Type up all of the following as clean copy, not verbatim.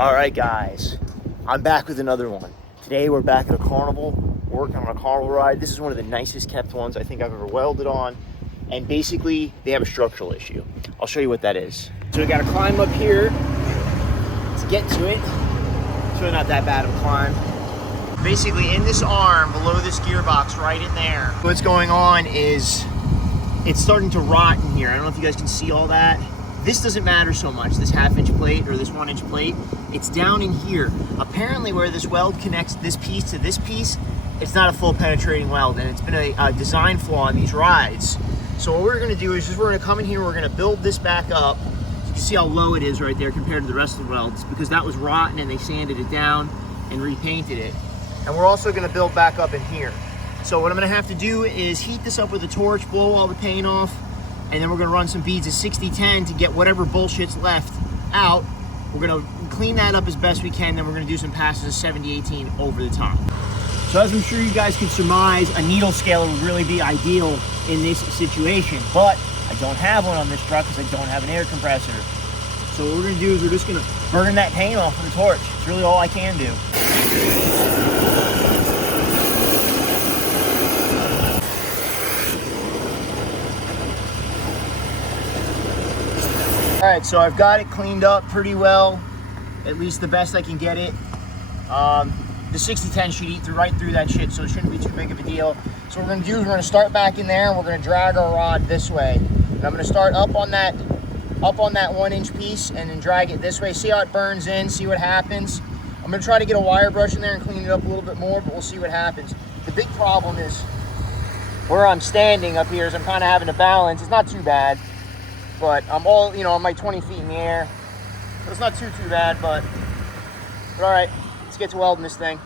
All right, guys, I'm back with another one. Today we're back at a Carnival, working on a Carnival ride. This is one of the nicest kept ones I think I've ever welded on. And basically, they have a structural issue. I'll show you what that is. So we gotta climb up here to get to it. It's really not that bad of a climb. Basically, in this arm, below this gearbox, right in there, what's going on is it's starting to rot in here. I don't know if you guys can see all that. This doesn't matter so much, this 1/2 inch plate or this 1 inch plate. It's down in here. Apparently where this weld connects this piece to this piece, it's not a full penetrating weld, and it's been a design flaw in these rides. So what we're gonna do is we're gonna come in here, we're gonna build this back up. You can see how low it is right there compared to the rest of the welds, because that was rotten and they sanded it down and repainted it. And we're also gonna build back up in here. So what I'm gonna have to do is heat this up with a torch, blow all the paint off, and then we're gonna run some beads of 60-10 to get whatever bullshit's left out. We're gonna clean that up as best we can, then we're gonna do some passes of 70-18 over the top. So as I'm sure you guys can surmise, a needle scaler would really be ideal in this situation, but I don't have one on this truck because I don't have an air compressor. So what we're gonna do is we're just gonna burn that paint off with a torch. It's really all I can do. All right, so I've got it cleaned up pretty well, at least the best I can get it. The 60-10 should eat right through that shit, so it shouldn't be too big of a deal. So what we're gonna do is we're gonna start back in there and we're gonna drag our rod this way. And I'm gonna start up on that 1 inch piece and then drag it this way. See how it burns in, see what happens. I'm gonna try to get a wire brush in there and clean it up a little bit more, but we'll see what happens. The big problem is where I'm standing up here is I'm kind of having to balance. It's not too bad. But I'm all, I'm like 20 feet in the air. So it's not too bad, but all right, let's get to welding this thing.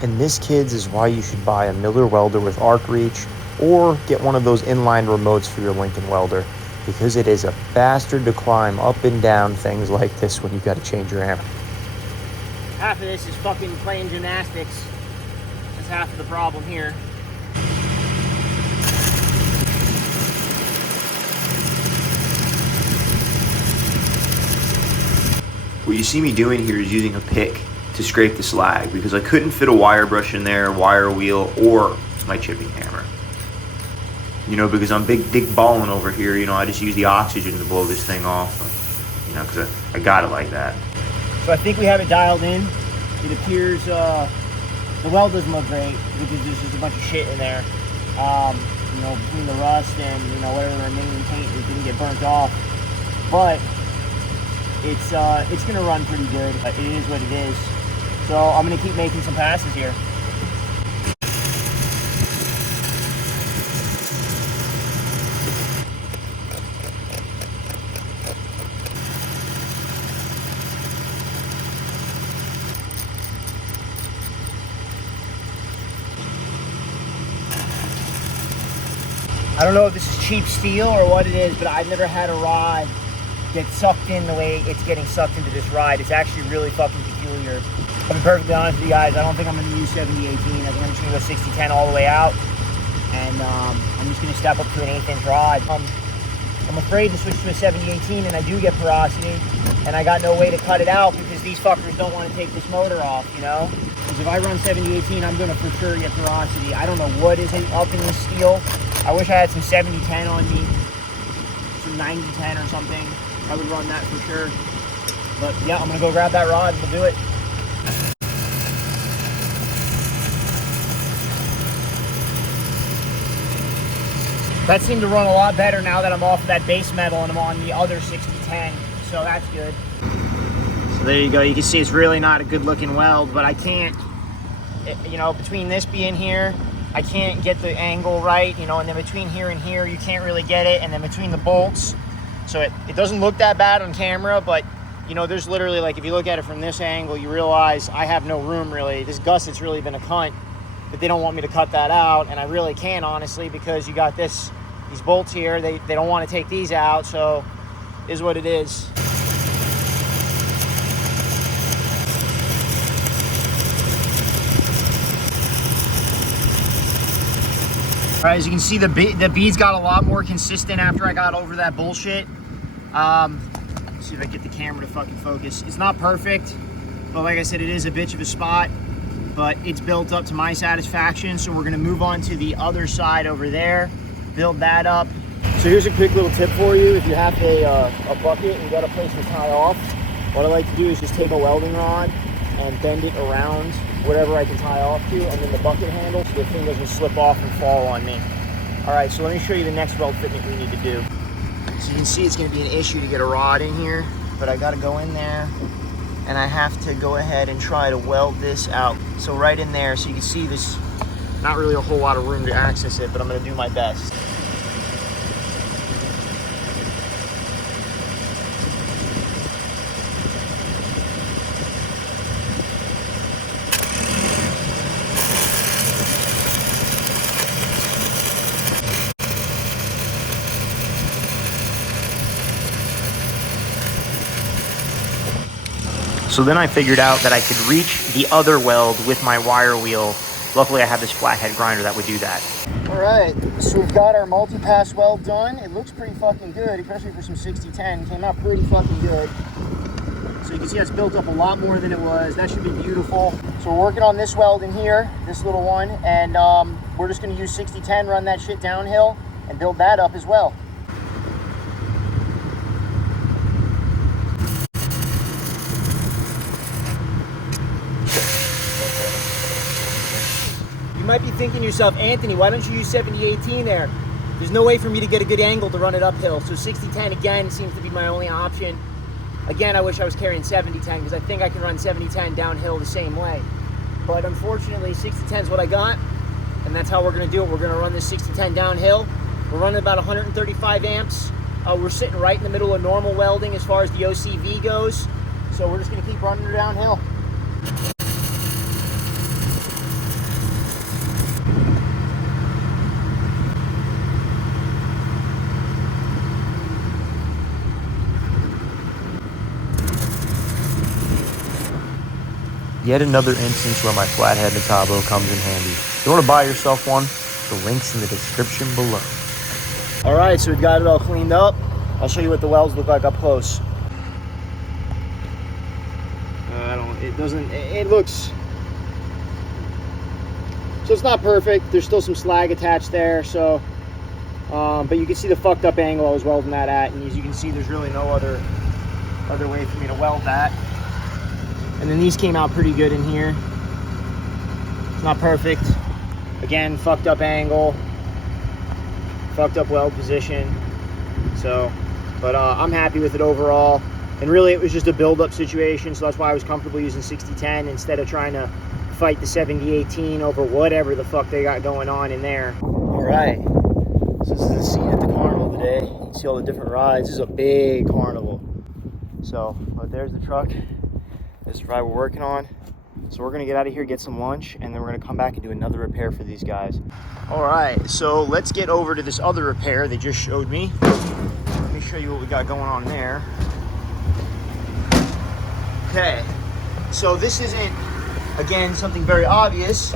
And this, kids, is why you should buy a Miller welder with arc reach or get one of those inline remotes for your Lincoln welder, because it is a bastard to climb up and down things like this when you got to change your hammer. Half of this is fucking playing gymnastics. That's half of the problem here. What you see me doing here is using a pick to scrape the slag, because I couldn't fit a wire brush in there, wire wheel, or my chipping hammer. Because I'm big balling over here, I just use the oxygen to blow this thing off, because I got it like that. So I think we have it dialed in. It appears the weld doesn't look great because there's just a bunch of shit in there. Between the rust and whatever the remaining paint that didn't get burnt off. But it's gonna run pretty good. It is what it is. So I'm gonna keep making some passes here. I don't know if this is cheap steel or what it is, but I've never had a rod get sucked in the way it's getting sucked into this ride. It's actually really fucking peculiar. I'll be perfectly honest with you guys, I don't think I'm going to use 70-18. I think I'm just going to go 60-10 all the way out. And I'm just going to step up to an 1/8 inch rod. I'm afraid to switch to a 70-18 and I do get porosity. And I got no way to cut it out because these fuckers don't want to take this motor off, Because if I run 70-18, I'm going to for sure get porosity. I don't know what is up in this steel. I wish I had some 70-10 on me, some 90-10 or something. I would run that for sure. But yeah, I'm gonna go grab that rod and we'll do it. That seemed to run a lot better now that I'm off of that base metal and I'm on the other 60-10, so that's good. So there you go, you can see it's really not a good looking weld, but I can't, between this being here, I can't get the angle right, and then between here and here, you can't really get it, and then between the bolts. So it doesn't look that bad on camera, but, there's literally, like, if you look at it from this angle, you realize I have no room, really. This gusset's really been a cunt, but they don't want me to cut that out, and I really can't, honestly, because you got these bolts here. They don't want to take these out, so it is what it is. All right, as you can see, the beads got a lot more consistent after I got over that bullshit. Let's see if I get the camera to fucking focus. It's not perfect, but like I said, it is a bitch of a spot, but it's built up to my satisfaction. So we're gonna move on to the other side over there, build that up. So here's a quick little tip for you. If you have a bucket and you got a place to tie off, what I like to do is just take a welding rod and bend it around whatever I can tie off to, and then the bucket handle so the thing doesn't slip off and fall on me. All right, so let me show you the next weld fitment we need to do. So you can see it's gonna be an issue to get a rod in here, but I gotta go in there and I have to go ahead and try to weld this out. So right in there, so you can see there's not really a whole lot of room to access it, but I'm gonna do my best. So then I figured out that I could reach the other weld with my wire wheel. Luckily I have this flathead grinder that would do that. All right, so we've got our multi-pass weld done. It looks pretty fucking good, especially for some 60-10. Came out pretty fucking good. So you can see it's built up a lot more than it was. That should be beautiful. So we're working on this weld in here, this little one, and we're just gonna use 60-10, run that shit downhill, and build that up as well. You might be thinking to yourself, Anthony, why don't you use 70-18 there? There's no way for me to get a good angle to run it uphill. So 60-10 again seems to be my only option. Again, I wish I was carrying 70-10 because I think I can run 70-10 downhill the same way. But unfortunately, 60-10 is what I got, and that's how we're gonna do it. We're gonna run this 60-10 downhill. We're running about 135 amps. We're sitting right in the middle of normal welding as far as the OCV goes. So we're just gonna keep running her downhill. Yet another instance where my flathead Metabo comes in handy. If you want to buy yourself one, the link's in the description below. All right, so we've got it all cleaned up. I'll show you what the welds look like up close. It looks, so it's not perfect. There's still some slag attached there, so, but you can see the fucked up angle I was welding that at, and as you can see, there's really no other way for me to weld that. And then these came out pretty good in here. It's not perfect. Again, fucked up angle, fucked up weld position. So, but I'm happy with it overall. And really it was just a build-up situation, so that's why I was comfortable using 60-10 instead of trying to fight the 70-18 over whatever the fuck they got going on in there. All right, so this is the scene at the carnival today. You can see all the different rides. This is a big carnival. So, but there's the truck. This is the ride we're working on. So we're gonna get out of here, get some lunch, and then we're gonna come back and do another repair for these guys. All right, so let's get over to this other repair they just showed me. Let me show you what we got going on there. Okay, so this isn't, again, something very obvious,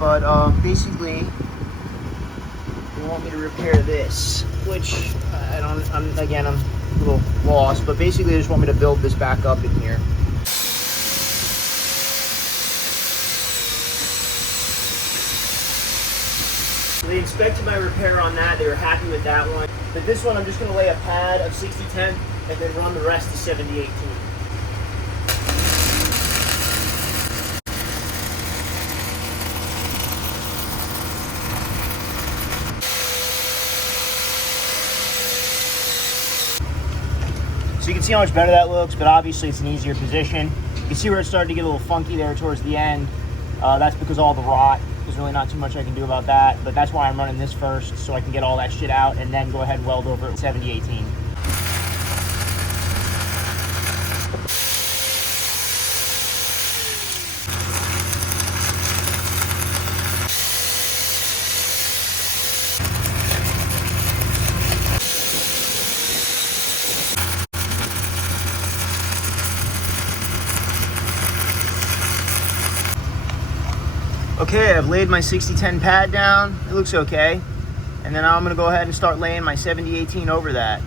but basically they want me to repair this, which I'm a little lost, but basically they just want me to build this back up in here. So they inspected my repair on that. They were happy with that one. But this one, I'm just going to lay a pad of 60-10 and then run the rest to 70-18. So you can see how much better that looks, but obviously it's an easier position. You can see where it started to get a little funky there towards the end. That's because all the rot. There's really not too much I can do about that, but that's why I'm running this first, so I can get all that shit out and then go ahead and weld over it 70-18. Okay, I've laid my 6010 pad down. It looks okay. And then I'm gonna go ahead and start laying my 7018 over that.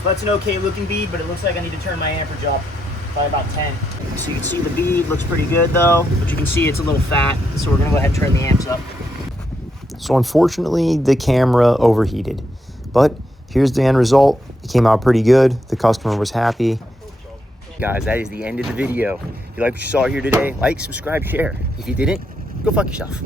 So that's an okay looking bead, but it looks like I need to turn my amperage up, probably about 10. So you can see the bead looks pretty good though, but you can see it's a little fat. So we're gonna go ahead and turn the amps up. So unfortunately, the camera overheated, but here's the end result. It came out pretty good. The customer was happy. Guys, that is the end of the video. If you like what you saw here today, like, subscribe, share. If you didn't, go fuck yourself.